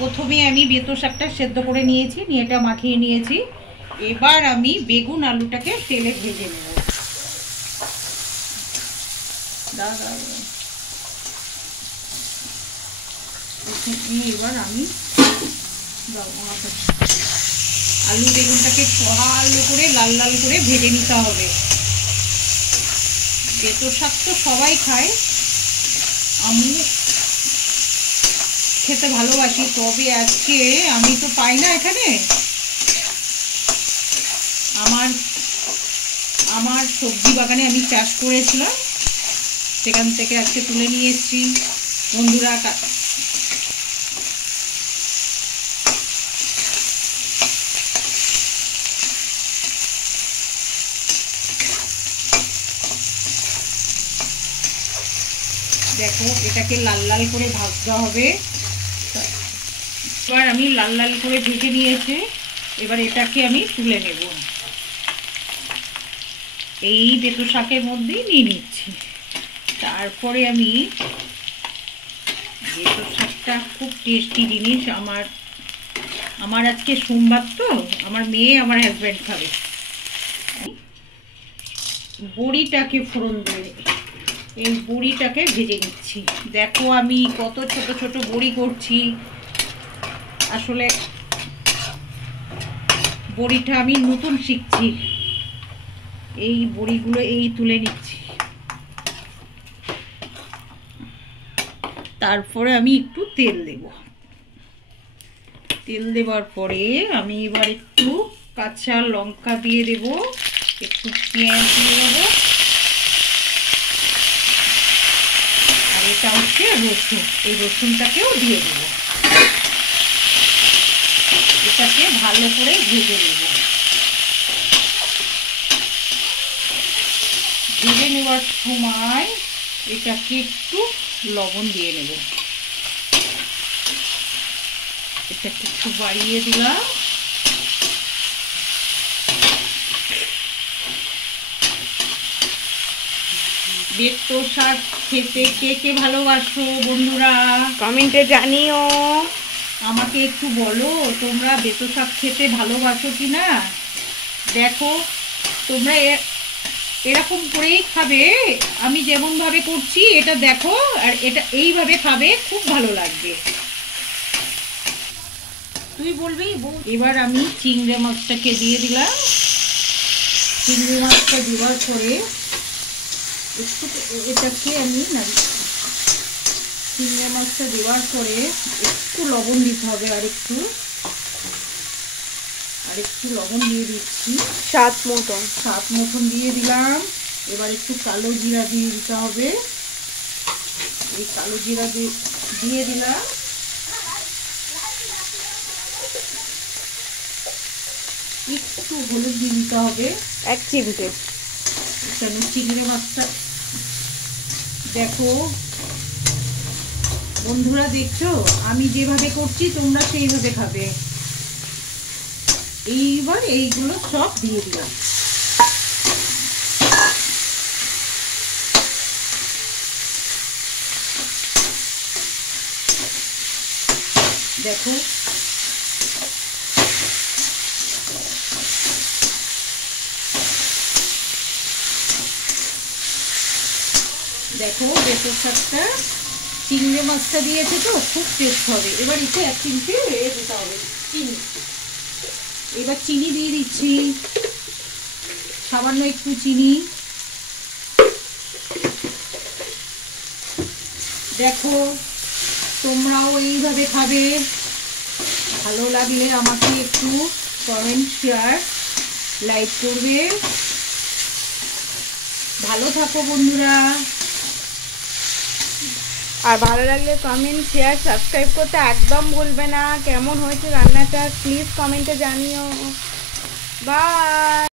প্রথমে আমি বেতো শাকটা সেদ্ধ করে নিয়েছি, নিয়ে এটা মাখিয়ে নিয়েছি। এবার আমি বেগুন আলুটাকে তেলে ভেজে নেব। এবার আমি আলু বেগুনটাকে ভালো করে লাল লাল করে ভেজে নিতে হবে। বেতো শাক তো সবাই খায়, আমি খেতে ভালোবাসি, তবে আজকে আমি তো পাই না এখানে। আমার সবজি বাগানে আমি চাষ করেছিলাম, সেখান থেকে আজকে তুলে নিয়ে এসেছি। বন্ধুরা দেখো, এটাকে লাল লাল করে ভাজতে হবে। এবার আমি লাল লাল করে ভেজে নিয়েছি, এবার এটাকে আমি তুলে নেব। এই বেতো শাকের মধ্যেই নিয়ে নিচ্ছি। তারপরে আমি বেতো শাকটা খুব টেস্টি জিনিস। আমার আজকে সোমবার তো, আমার মেয়ে আমার হাজব্যান্ড খাবে। বড়িটাকে ফোড়ন দিয়ে এই বড়িটাকে ভেজে নিচ্ছি। দেখো আমি কত ছোট ছোট বড়ি করছি। আসলে বড়িটা আমি নতুন শিখছি। এই বড়িগুলো এই তুলে নিচ্ছি। তারপরে আমি একটু তেল দেব। তেল দেওয়ার পরে আমি এবার একটু কাঁচা লঙ্কা দিয়ে দেব, একটু পেঁয়াজ দিয়ে দেবো, আর এটা হচ্ছে রসুন। এই রসুনটাকেও দিয়ে দেবো। এটাকে ভালো করে ভেজে নেব। ভেজে নেওয়ার সময় এটাকে একটু লবণ দিয়ে নেব। এটাকে একটু বাড়িয়ে দিলাম। বেতো শাক খেতে কে কে ভালোবাসো বন্ধুরা? কমেন্টে জানিও। আমাকে একটু বলো তোমরা বেতো শাক খেতে ভালোবাসো কি না। দেখো, তোমরা এরকম করেই খাবে, আমি যেমন ভাবে করছি এটা দেখো, আর এটা এইভাবে খাবে, খুব ভালো লাগবে। তুই বলবি। এবার আমি চিংড়ি মাছটাকে দিয়ে দিলাম। চিংড়ি মাছটা দেওয়ার পরে একটু এটাকে আমি চিংড়ি মাছটা দেওয়ার পরে একটু লবণ দিতে হবে, আর একটু লবণ দিয়ে দিচ্ছি, স্বাদ মতন দিয়ে দিলাম। এবার একটু কালো জিরা দিয়ে দিতে হবে। এই কালো জিরা দিয়ে দিলাম। একটু হলুদ দিয়ে দিতে হবে, 1 চিমটে। চিংড়ি মাছটা দেখো বন্ধুরা, দেখছো আমি যেভাবে করছি তোমরা সেইভাবে খাবে। এইবার এইগুলো সব দিয়ে দিলাম। দেখো দেখো বেতো শাকটা চিংড়ি মাছটা দিয়েছে তো খুব টেস্ট হবে। এবার এতে 1 চিমটে দিতে হবে চিনি। এবার চিনি দিয়ে দিচ্ছি, সামান্য একটু চিনি। দেখো তোমরাও এইভাবে খাবে। ভালো লাগলে আমাকে একটু কমেন্ট, শেয়ার, লাইক করবে। ভালো থাকো বন্ধুরা। আর ভালো লাগলে কমেন্ট, শেয়ার, সাবস্ক্রাইব করতে একদম ভুলবে না। কেমন হয়েছে রান্নাটা প্লিজ কমেন্টে জানিও। বাই।